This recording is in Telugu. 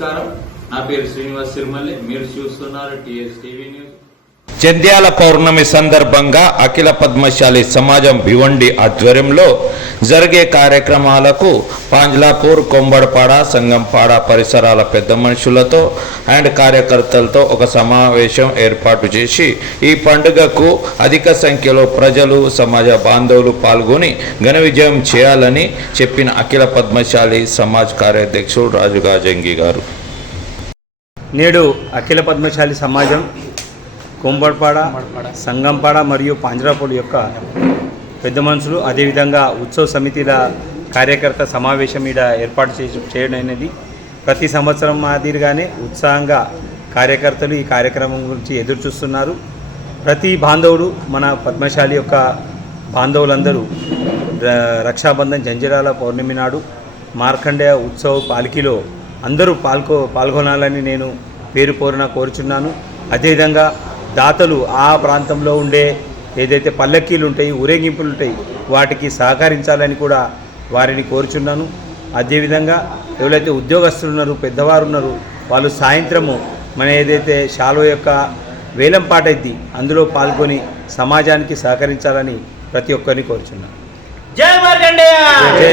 నమస్కారం. నా పేరు శ్రీనివాస్ సిరిమల్లి. మీరు చూస్తున్నారు TS TV news. Jandhyala Purnima సందర్భంగా అఖిల పద్మశాలి సమాజం భివండి ఆధ్వర్యంలో జరిగే కార్యక్రమాలకు పాంజ్లాపూర్ కొంబడపాడ సంగంపాడ పరిసరాల పెద్ద మనుషులతో అండ్ కార్యకర్తలతో ఒక సమావేశం ఏర్పాటు చేసి ఈ పండుగకు అధిక సంఖ్యలో ప్రజలు సమాజ బాంధవులు పాల్గొని ఘన విజయం చేయాలని చెప్పిన అఖిల పద్మశాలి సమాజ్ కార్యాధ్యక్షుడు రాజుగాజంగి గారు. నేడు అఖిల పద్మశాలి సమాజం కొంబడపాడ సంగంపాడ మరియు పాంజరాపూడి యొక్క పెద్ద మనుషులు అదేవిధంగా ఉత్సవ సమితిల కార్యకర్త సమావేశం ఈడ ఏర్పాటు చేసి చేయడం అనేది ప్రతి సంవత్సరం మాదిరిగానే ఉత్సాహంగా కార్యకర్తలు ఈ కార్యక్రమం గురించి ఎదురు చూస్తున్నారు. ప్రతి బాంధవుడు మన పద్మశాలి యొక్క బాంధవులందరూ రక్షాబంధన్ జంజరాల పౌర్ణమి నాడు మార్కండేయ ఉత్సవ పాలికిలో అందరూ పాల్గొ పాల్గొనాలని నేను పేరు పోరున కోరుచున్నాను. అదేవిధంగా దాతలు ఆ ప్రాంతంలో ఉండే ఏదైతే పల్లకీలు ఉంటాయి ఊరేగింపులు ఉంటాయి వాటికి సహకరించాలని కూడా వారిని కోరుచున్నాను. అదేవిధంగా ఎవరైతే ఉద్యోగస్తులు ఉన్నారు పెద్దవారు ఉన్నారు వాళ్ళు సాయంత్రము మన ఏదైతే శాలువ యొక్క వేలం పాట ఎత్తి అందులో పాల్గొని సమాజానికి సహకరించాలని ప్రతి ఒక్కరిని కోరుచున్నాను. జై మార్కండేయ జై